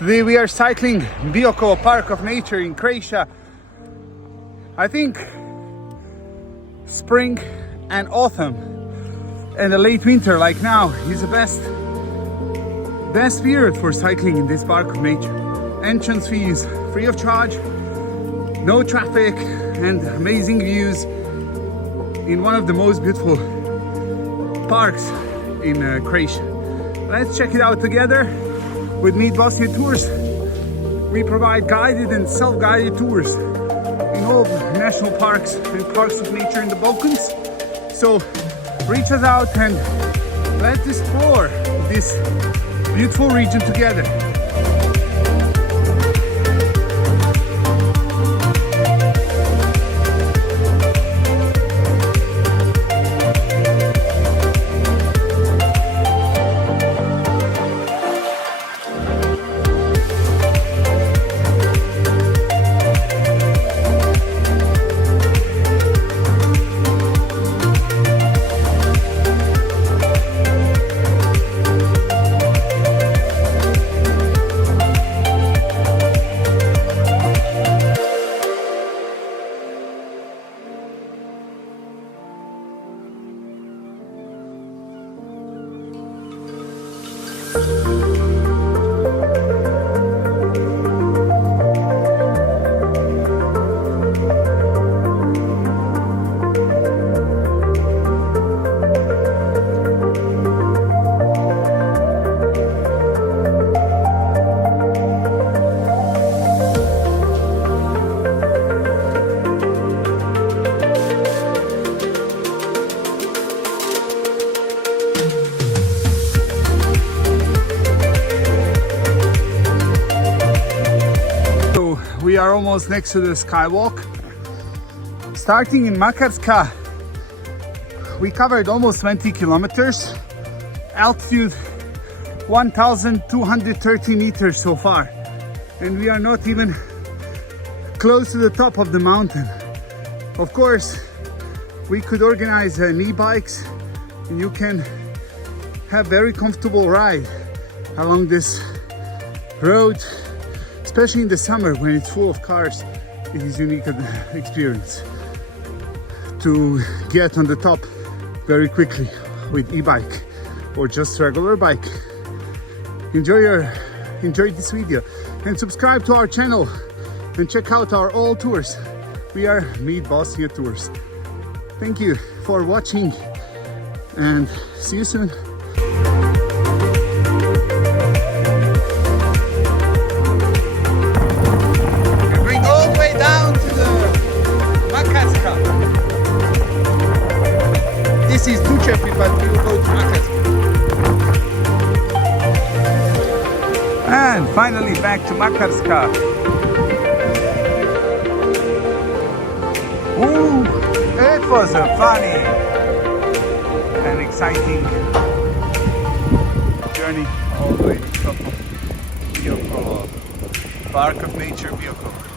Today we are cycling Biokovo Park of Nature in Croatia. I think spring and autumn and the late winter like now is the best period for cycling in this park of nature. Entrance fees free of charge, no traffic, and amazing views in one of the most beautiful parks in Croatia. Let's check it out together with Bosnia Tours. We provide guided and self-guided tours in all national parks and parks of nature in the Balkans. So reach us out and let's explore this beautiful region together. We are almost next to the skywalk. Starting in Makarska, we covered almost 20 kilometers, altitude 1,230 meters so far, and we are not even close to the top of the mountain. Of course, we could organize e-bikes and you can have very comfortable ride along this road. Especially in the summer when it's full of cars, it is a unique experience to get on the top very quickly with e-bike or just regular bike. Enjoy this video and subscribe to our channel and check out our all tours. We are Bosnia Tours. Thank you for watching and see you soon. This is Jure, but we will go to Makarska. And finally back to Makarska. Ooh, it was a funny and exciting journey all the way to the top of Biokovo Park of Nature Biokovo.